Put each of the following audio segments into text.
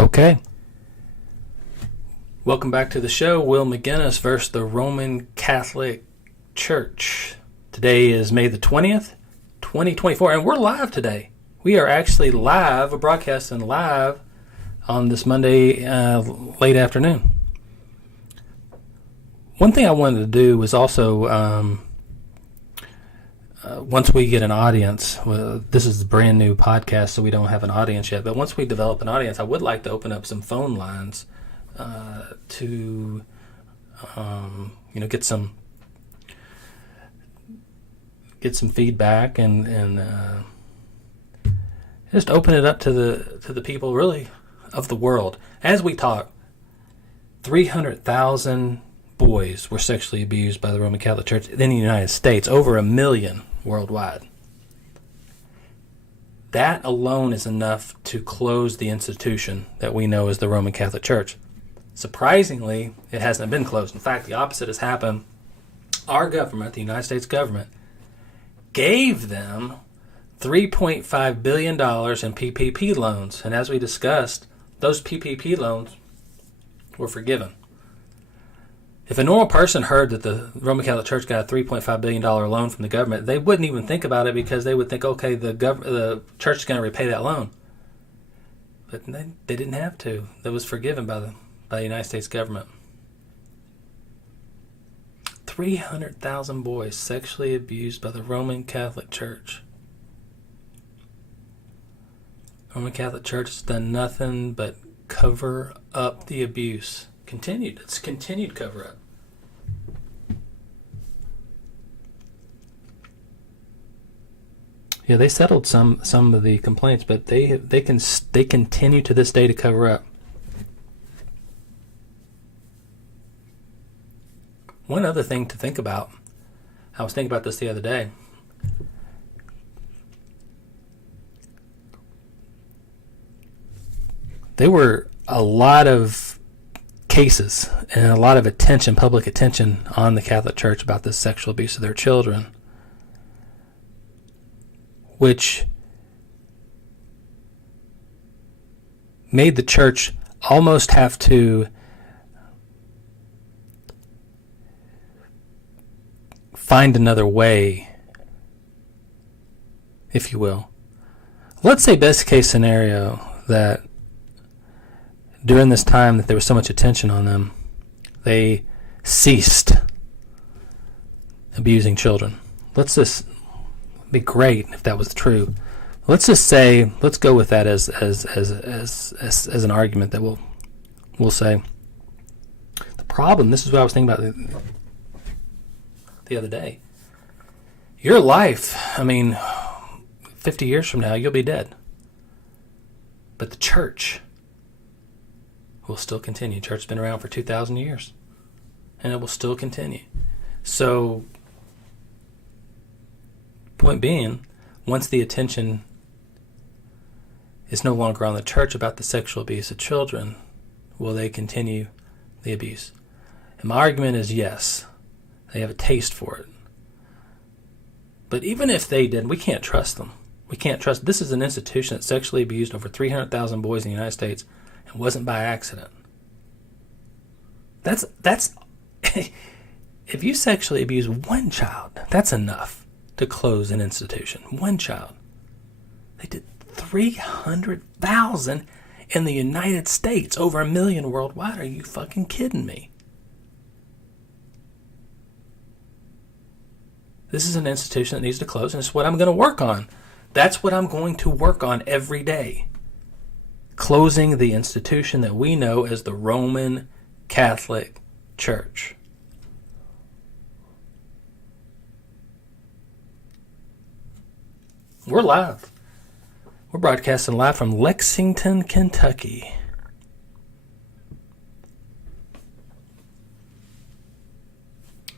Okay. Welcome back to the show. Will McGinnis versus the Roman Catholic Church. Today is May the 20th, 2024, and we're live today. We are actually live, we're broadcasting live on this Monday late afternoon. One thing I wanted to do was also, once we get an audience, this is a brand new podcast, so we don't have an audience yet, but once we develop an audience, I would like to open up some phone lines to get some feedback and just open it up to the people really of the world. As we talk, 300,000 boys were sexually abused by the Roman Catholic Church in the United States, over 1 million worldwide. That alone is enough to close the institution that we know as the Roman Catholic Church. Surprisingly, it hasn't been closed. In fact, the opposite has happened. Our government, the United States government, gave them $3.5 billion in PPP loans. And as we discussed, those PPP loans were forgiven. If a normal person heard that the Roman Catholic Church got a $3.5 billion loan from the government, they wouldn't even think about it because they would think, okay, the church is going to repay that loan. But they didn't have to. That was forgiven by the United States government. 300,000 boys sexually abused by the Roman Catholic Church. The Roman Catholic Church has done nothing but cover up the abuse. It's continued cover up. Yeah, they settled some of the complaints, but they continue to this day to cover up. One other thing to think about, I was thinking about this the other day. There were a lot of cases and a lot of attention, public attention on the Catholic Church about this sexual abuse of their children, which made the church almost have to find another way, if you will. Let's say best case scenario that during this time that there was so much attention on them, they ceased abusing children. Let's just be great if that was true. Let's just say, let's go with that as an argument that we'll say. The problem, this is what I was thinking about the other day. Your life, 50 years from now, you'll be dead. But the church will still continue. Church has been around for 2,000 years, and it will still continue. So, point being, once the attention is no longer on the church about the sexual abuse of children, will they continue the abuse? And my argument is yes. They have a taste for it. But even if they didn't, we can't trust them. We can't trust. This is an institution that sexually abused over 300,000 boys in the United States. It wasn't by accident. That's if you sexually abuse one child, that's enough to close an institution. One child. They did 300,000 in the United States, over 1 million worldwide. Are you fucking kidding me? This is an institution that needs to close, and it's what I'm going to work on. That's what I'm going to work on every day. Closing the institution that we know as the Roman Catholic Church. We're live. We're broadcasting live from Lexington, Kentucky. I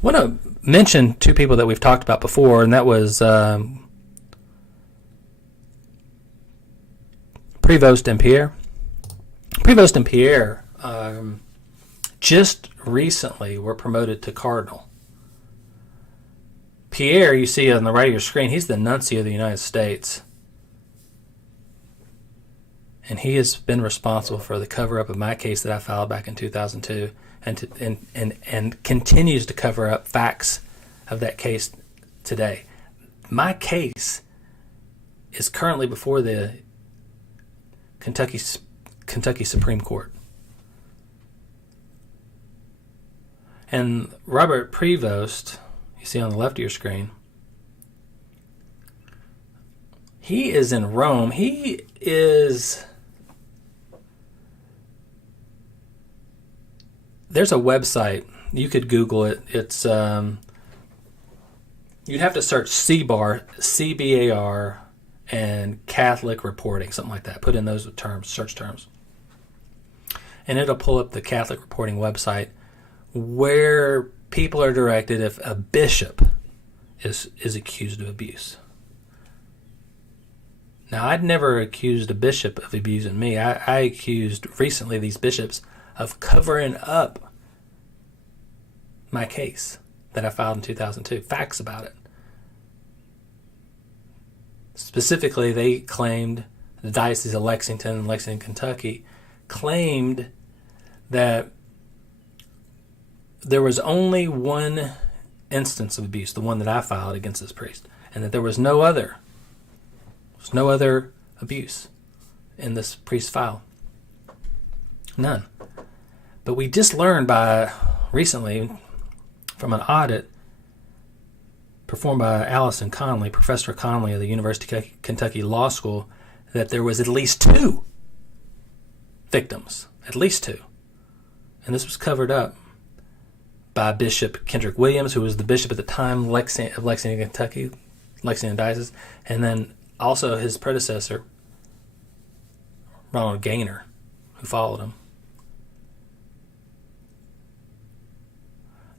want to mention two people that we've talked about before, and that was Prevost and Pierre. Prevost and Pierre just recently were promoted to cardinal. Pierre, you see on the right of your screen, he's the nuncio of the United States. And he has been responsible for the cover-up of my case that I filed back in 2002 and continues to cover up facts of that case today. My case is currently before the Kentucky Supreme Court. And Robert Prevost, you see on the left of your screen, he is in Rome. There's a website, you could Google it. It's you'd have to search CBAR and Catholic reporting, something like that. Put in those terms, search terms, and it'll pull up the Catholic reporting website where people are directed if a bishop is accused of abuse. Now, I'd never accused a bishop of abusing me. I accused recently these bishops of covering up my case that I filed in 2002. Facts about it. Specifically, they claimed, the Diocese of Lexington, Kentucky, claimed that there was only one instance of abuse, the one that I filed against this priest, and that there was no other abuse in this priest's file. None. But we just learned recently from an audit performed by Allison Conley, Professor Conley of the University of Kentucky Law School, that there was at least 2 victims. At least 2. And this was covered up by Bishop Kendrick Williams, who was the bishop at the time of Lexington, Kentucky, Lexington Diocese, and then also his predecessor, Ronald Gaynor, who followed him.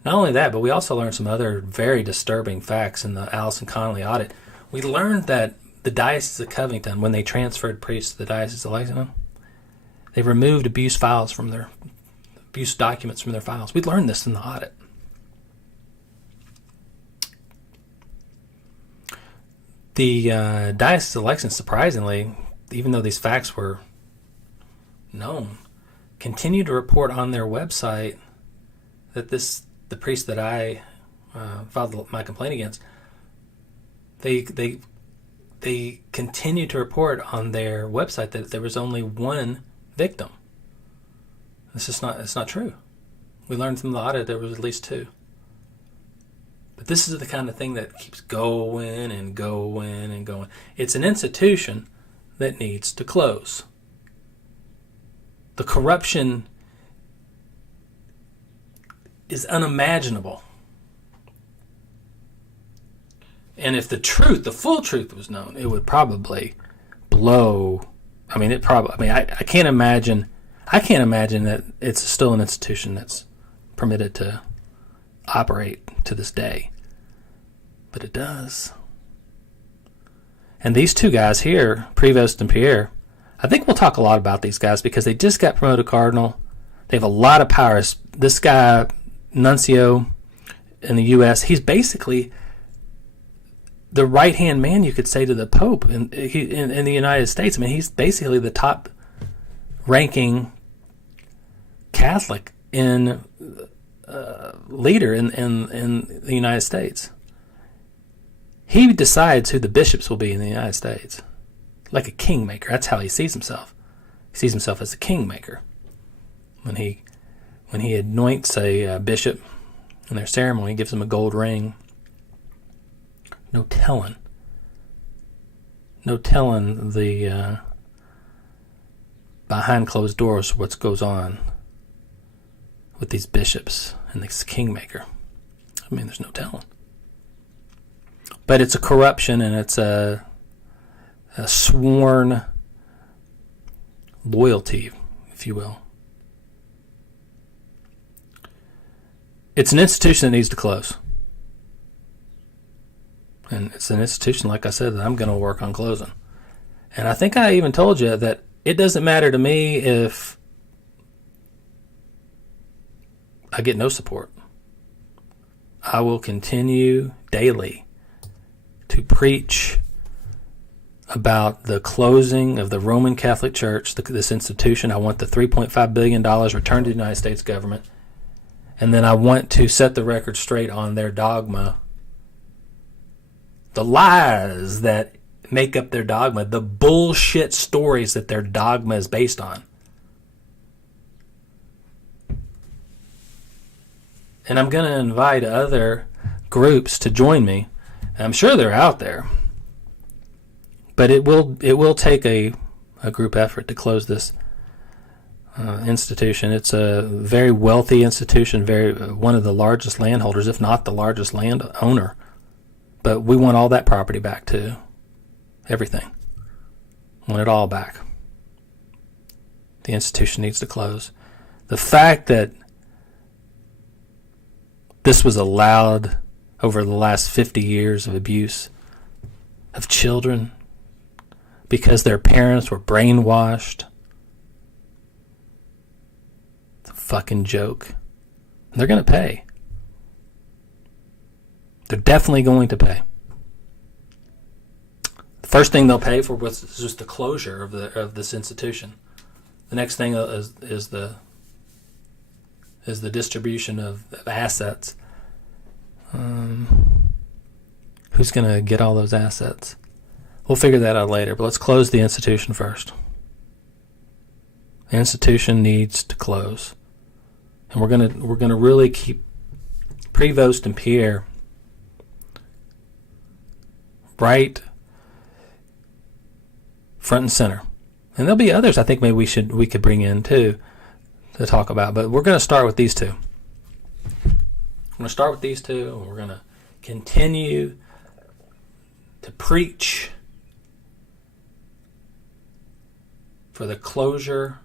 Not only that, but we also learned some other very disturbing facts in the Allison Conley audit. We learned that the Diocese of Covington, when they transferred priests to the Diocese of Lexington, they removed abuse documents from their files. We learned this in the audit. The Diocese of Lexington, surprisingly, even though these facts were known, continued to report on their website that the priest that I filed my complaint against, they continued to report on their website that there was only one victim. It's not true. We learned from the audit there was at least 2. But this is the kind of thing that keeps going and going and going. It's an institution that needs to close. The corruption is unimaginable. And if the full truth was known, it would probably blow. I can't imagine that it's still an institution that's permitted to operate to this day. But it does. And these 2 guys here, Prevost and Pierre, I think we'll talk a lot about these guys because they just got promoted to cardinal. They have a lot of powers. This guy, Nuncio in the U.S., he's basically the right-hand man, you could say, to the Pope in the United States. I mean, he's basically the top-ranking Catholic leader in the United States. He decides who the bishops will be in the United States, like a kingmaker. That's how he sees himself. He sees himself as a kingmaker. When he anoints a bishop in their ceremony, he gives them a gold ring. No telling the behind closed doors what goes on with these bishops and this kingmaker. I mean, there's no telling. But it's a corruption, and it's a sworn loyalty, if you will. It's an institution that needs to close. And it's an institution, like I said, that I'm going to work on closing. And I think I even told you that it doesn't matter to me if I get no support. I will continue daily to preach about the closing of the Roman Catholic Church, this institution. I want the $3.5 billion returned to the United States government. And then I want to set the record straight on their dogma, the lies that make up their dogma, the bullshit stories that their dogma is based on. And I'm going to invite other groups to join me. I'm sure they're out there. But it will take a group effort to close this institution. It's a very wealthy institution, one of the largest landholders, if not the largest landowner. But we want all that property back too. Everything. Want it all back. The institution needs to close. The fact that this was allowed over the last 50 years of abuse of children because their parents were brainwashed. It's a fucking joke. And they're going to pay. They're definitely going to pay. The first thing they'll pay for was just the closure of this institution. The next thing is the distribution of assets. Who's going to get all those assets? We'll figure that out later, but let's close the institution first. The institution needs to close. And we're going to really keep Prevost and Pierre right front and center. And there'll be others I think maybe we could bring in too to talk about, but we're going to start with these two. I'm going to start with these two, and we're going to continue to preach for the closure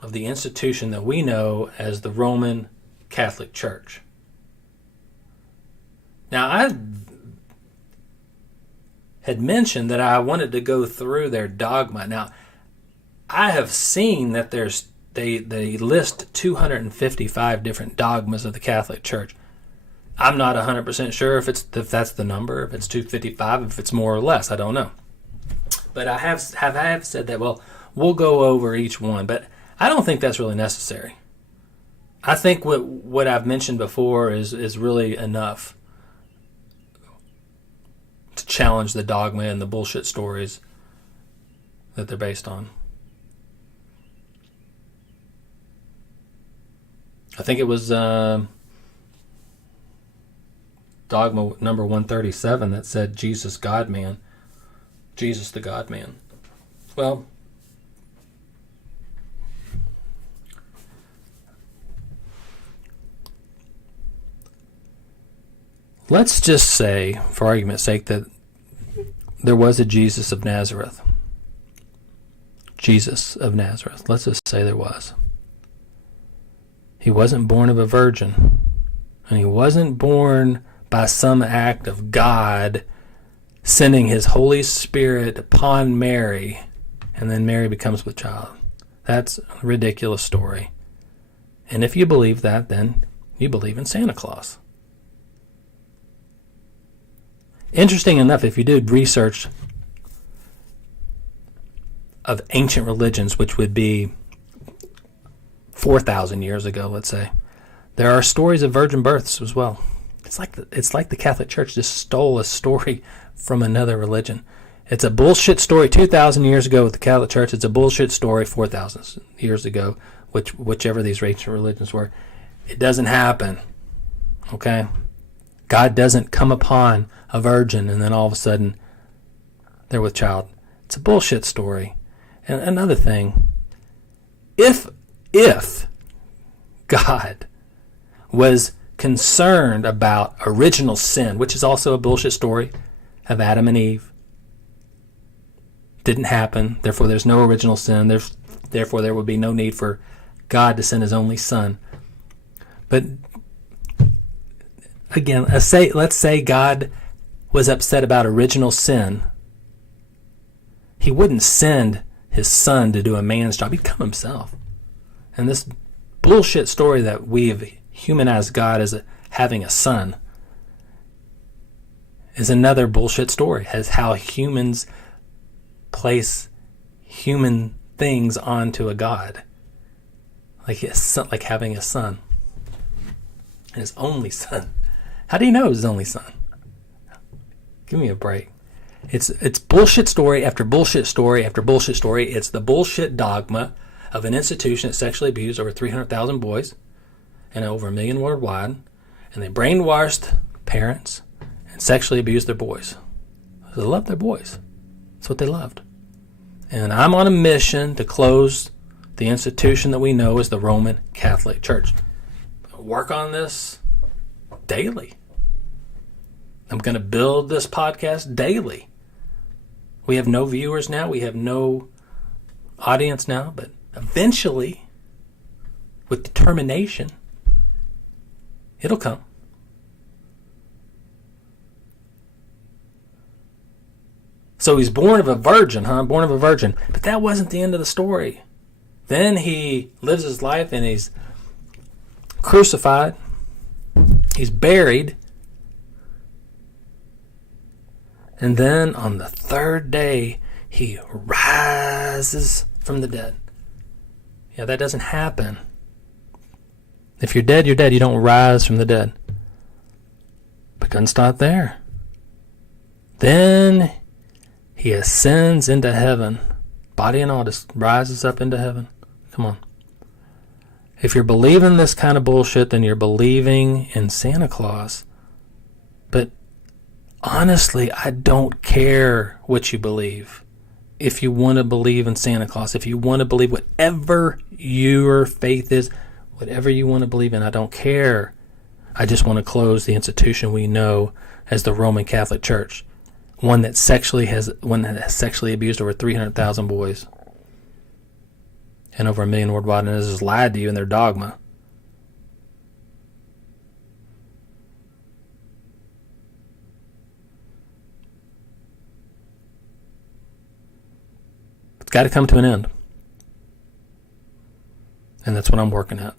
of the institution that we know as the Roman Catholic Church. Now, I had mentioned that I wanted to go through their dogma. Now, I have seen that they list 255 different dogmas of the Catholic Church. I'm not 100% sure if that's the number, if it's 255, if it's more or less. I don't know. But I have said that, well, we'll go over each one. But I don't think that's really necessary. I think what I've mentioned before is really enough to challenge the dogma and the bullshit stories that they're based on. I think it was dogma number 137 that said Jesus God-man. Jesus the God-man. Well, let's just say, for argument's sake, that there was a Jesus of Nazareth. Jesus of Nazareth. Let's just say there was. He wasn't born of a virgin. And he wasn't born by some act of God sending his Holy Spirit upon Mary, and then Mary becomes with child. That's a ridiculous story. And if you believe that, then you believe in Santa Claus. Interesting enough, if you did research of ancient religions, which would be 4,000 years ago, let's say, there are stories of virgin births as well. It's like the Catholic Church just stole a story from another religion. It's a bullshit story 2,000 years ago with the Catholic Church. It's a bullshit story 4,000 years ago, whichever these ancient religions were. It doesn't happen. Okay? God doesn't come upon a virgin and then all of a sudden they're with child. It's a bullshit story. And another thing, if God was concerned about original sin, which is also a bullshit story of Adam and Eve, didn't happen, therefore there's no original sin, therefore there would be no need for God to send his only son. But again, let's say God was upset about original sin. He wouldn't send his son to do a man's job. He'd come himself. And this bullshit story that we have humanized God as having a son is another bullshit story. Has how humans place human things onto a god, like having a son, his only son. How do you know his only son? Give me a break. It's bullshit story after bullshit story after bullshit story. It's the bullshit dogma of an institution that sexually abused over 300,000 boys and over 1 million worldwide, and they brainwashed parents and sexually abused their boys. They loved their boys. That's what they loved. And I'm on a mission to close the institution that we know as the Roman Catholic Church. I work on this daily. I'm going to build this podcast daily. We have no viewers now. We have no audience now. But eventually, with determination, it'll come. So he's born of a virgin, Born of a virgin. But that wasn't the end of the story. Then he lives his life and he's crucified. He's buried. And then on the third day, he rises from the dead. Yeah, that doesn't happen. If you're dead, you're dead. You don't rise from the dead. But doesn't stop there. Then he ascends into heaven. Body and all just rises up into heaven. Come on. If you're believing this kind of bullshit, then you're believing in Santa Claus. But honestly, I don't care what you believe. If you want to believe in Santa Claus, if you want to believe whatever your faith is, whatever you want to believe in, I don't care. I just want to close the institution we know as the Roman Catholic Church. One that has sexually abused over 300,000 boys and over 1 million worldwide, and has just lied to you in their dogma. It's got to come to an end. And that's what I'm working at.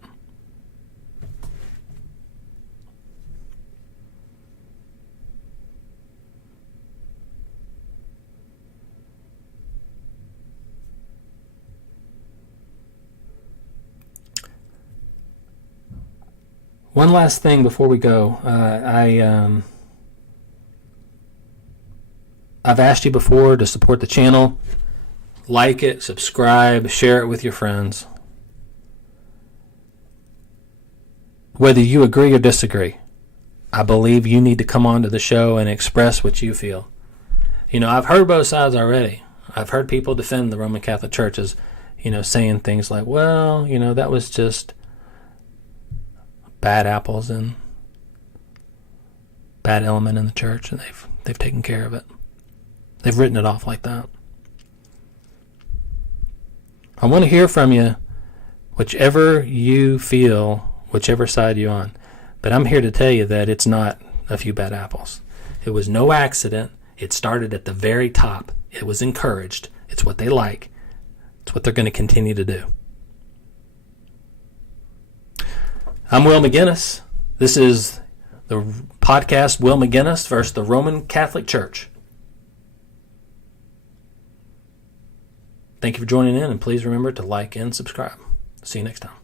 One last thing before we go. I've asked you before to support the channel. Like it, subscribe, share it with your friends. Whether you agree or disagree, I believe you need to come onto the show and express what you feel. You know, I've heard both sides already. I've heard people defend the Roman Catholic Church as, saying things like, well, that was just bad apples and bad element in the church, and they've taken care of it. They've written it off like that. I want to hear from you, whichever you feel, whichever side you're on. But I'm here to tell you that it's not a few bad apples. It was no accident. It started at the very top. It was encouraged. It's what they like. It's what they're going to continue to do. I'm Will McGinnis. This is the podcast Will McGinnis versus the Roman Catholic Church. Thank you for joining in, and please remember to like and subscribe. See you next time.